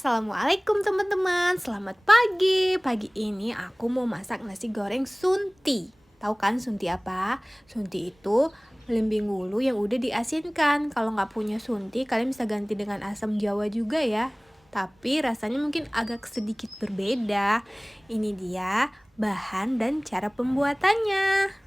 Assalamualaikum teman-teman, selamat pagi. Pagi ini aku mau masak nasi goreng sunti. Tahu kan sunti apa? Sunti itu belimbing wulu yang udah diasinkan. Kalau nggak punya sunti, kalian bisa ganti dengan asam jawa juga ya. Tapi rasanya mungkin agak sedikit berbeda. Ini dia bahan dan cara pembuatannya.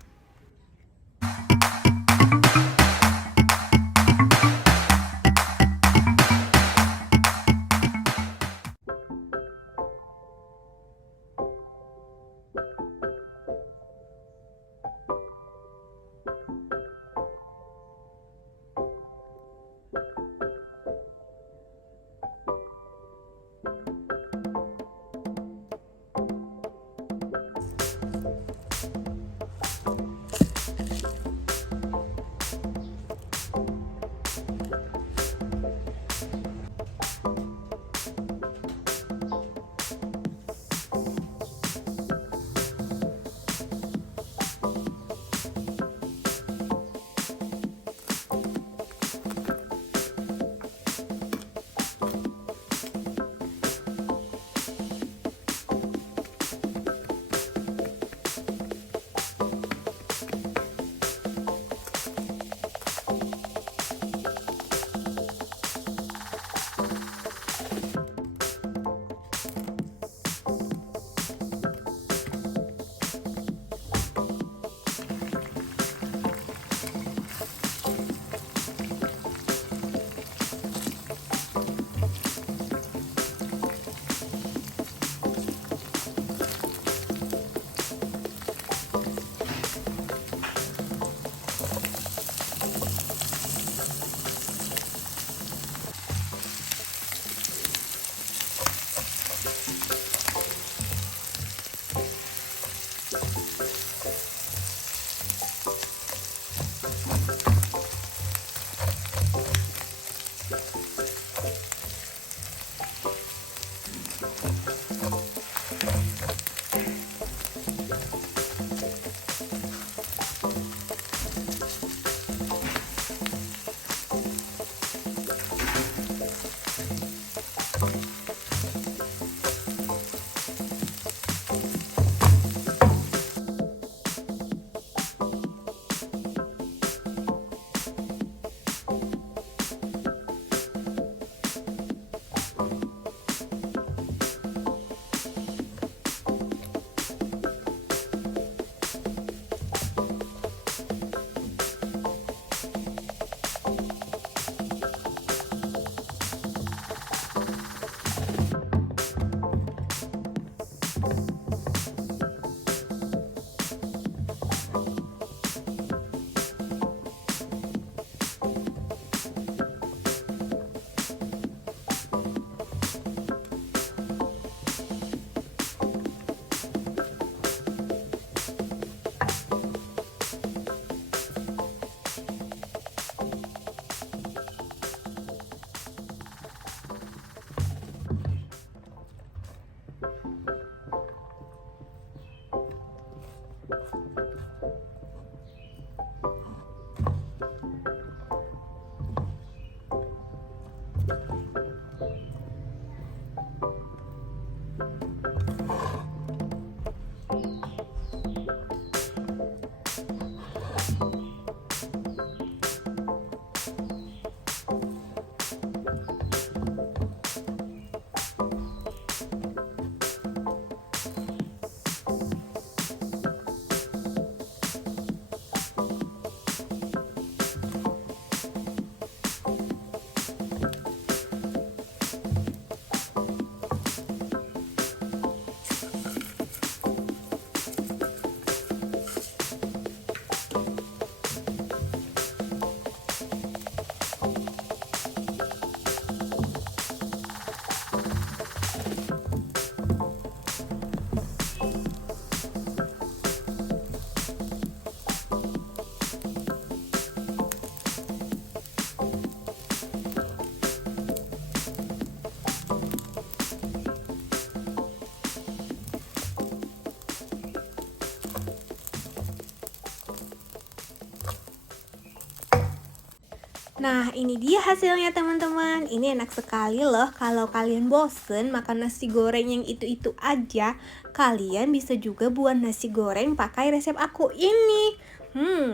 Nah, ini dia hasilnya teman-teman. Ini enak sekali loh. Kalau kalian bosen makan nasi goreng yang itu-itu aja, kalian bisa juga buat nasi goreng pakai resep aku ini.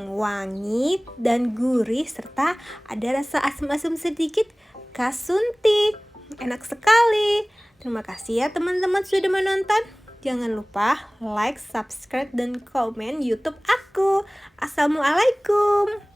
Wangi dan gurih serta ada rasa asam-asam sedikit khas Sunti. Enak sekali. Terima kasih ya teman-teman sudah menonton. Jangan lupa like, subscribe, dan komen YouTube aku. Assalamualaikum.